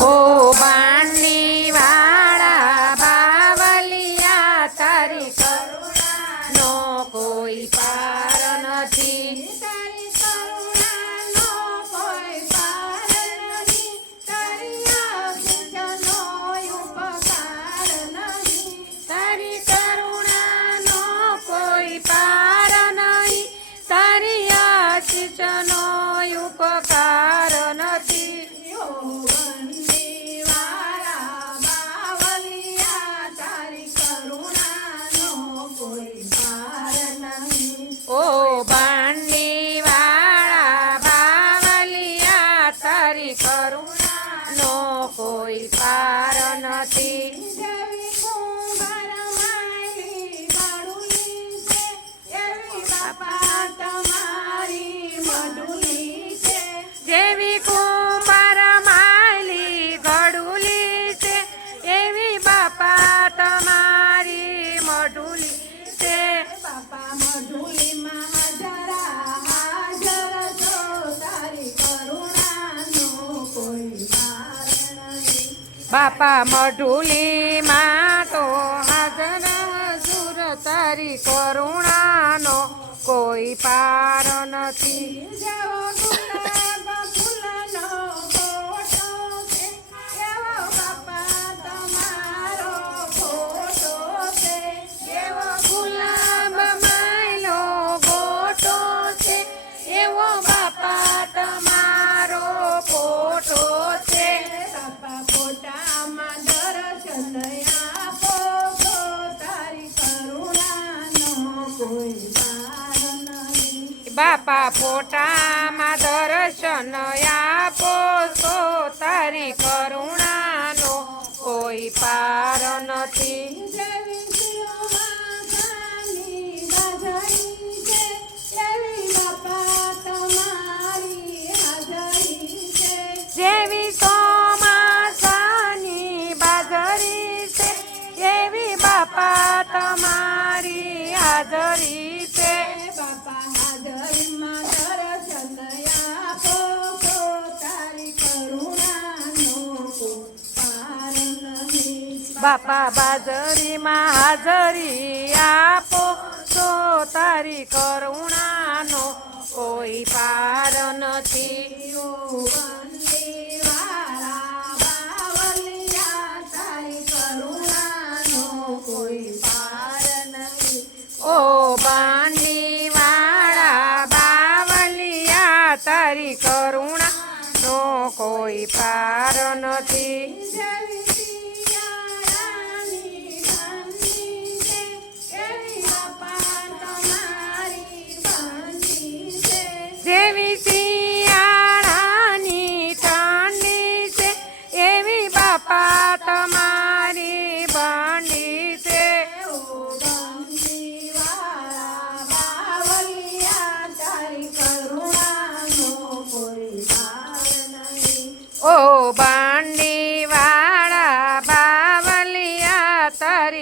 ઓ બાણની વાળા બાવલિયા તારી કરુણાનો કોઈ પાર નથી. તારી કરુણાનો કોઈ પાર નથી. તારી અગિતનો ઉપકાર નહીં તારી કરુણાનો કોઈ પાર નહીં. તારી આશિષનો ઉપકાર બાપા મઢુલી માં તો હાજર સુર તારી કરુણાનો કોઈ પાર નથી. જવો બાપા પોટામાં દર્શન આપો તો તારી કરુણાનો કોઈ પાર નથી. જેવી તો કરી તે બાપાના દરમાં દર્શન આપો તો તારી કરુણાનો પાર બાપા બાજરીમાં હાજરી આપો, તો કરુણાનો કોઈ પાર નથી. તારી કરુણા નો કોઈ પાર નથી.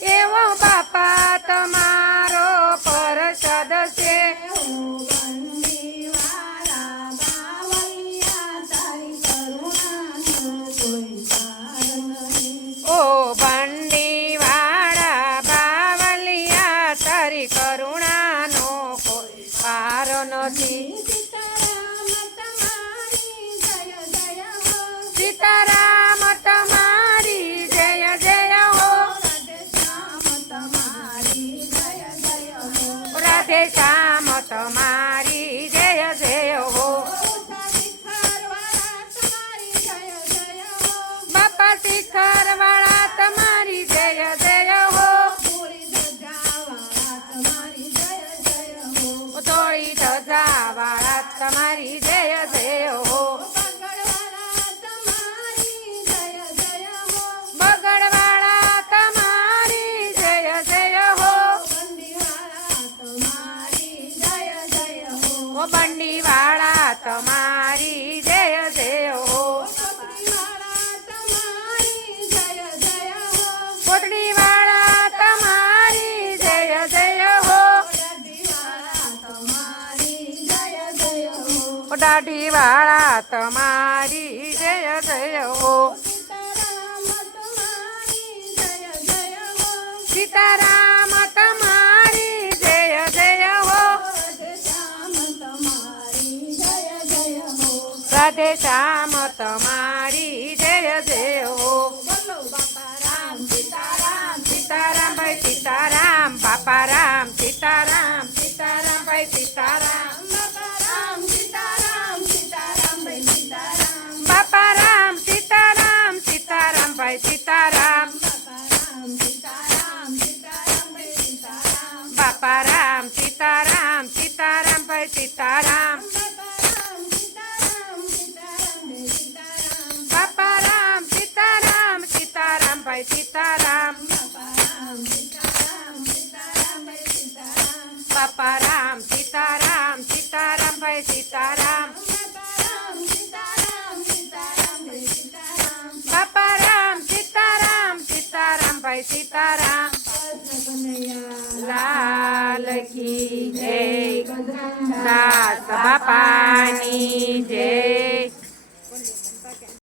给我爸爸的吗？તમારી જય જય હો. તમારી જય જય હો. દાઢી વાળા તમારી જય જય હો. સીતારામ રાધે શ્યામ, તમારી જય જય હો. રાધે શ્યામ તમારી જય જય હો બોલો બાપા રામ સીતારામ સીતારામ ભાઈ સીતારામ બાપા રામ સીતારામ. સીતારામ ભાઈ સીતારામ બાપા રામ સીતારામ. સીતારામ ભાઈ સીતારામ બાપા રામ સીતારામ સીતારામ ભાઈ સીતારામ બાપા સીતારામ સીતારામ ભાઈ સીતારામ. સીતારામ બાપા રામ સીતારામ સીતારામ ભાઈ સીતારામ બાપા રામ સીતારામ સીતારામ ભાઈ સીતારામ લાલ કી જય દાસ બાપાની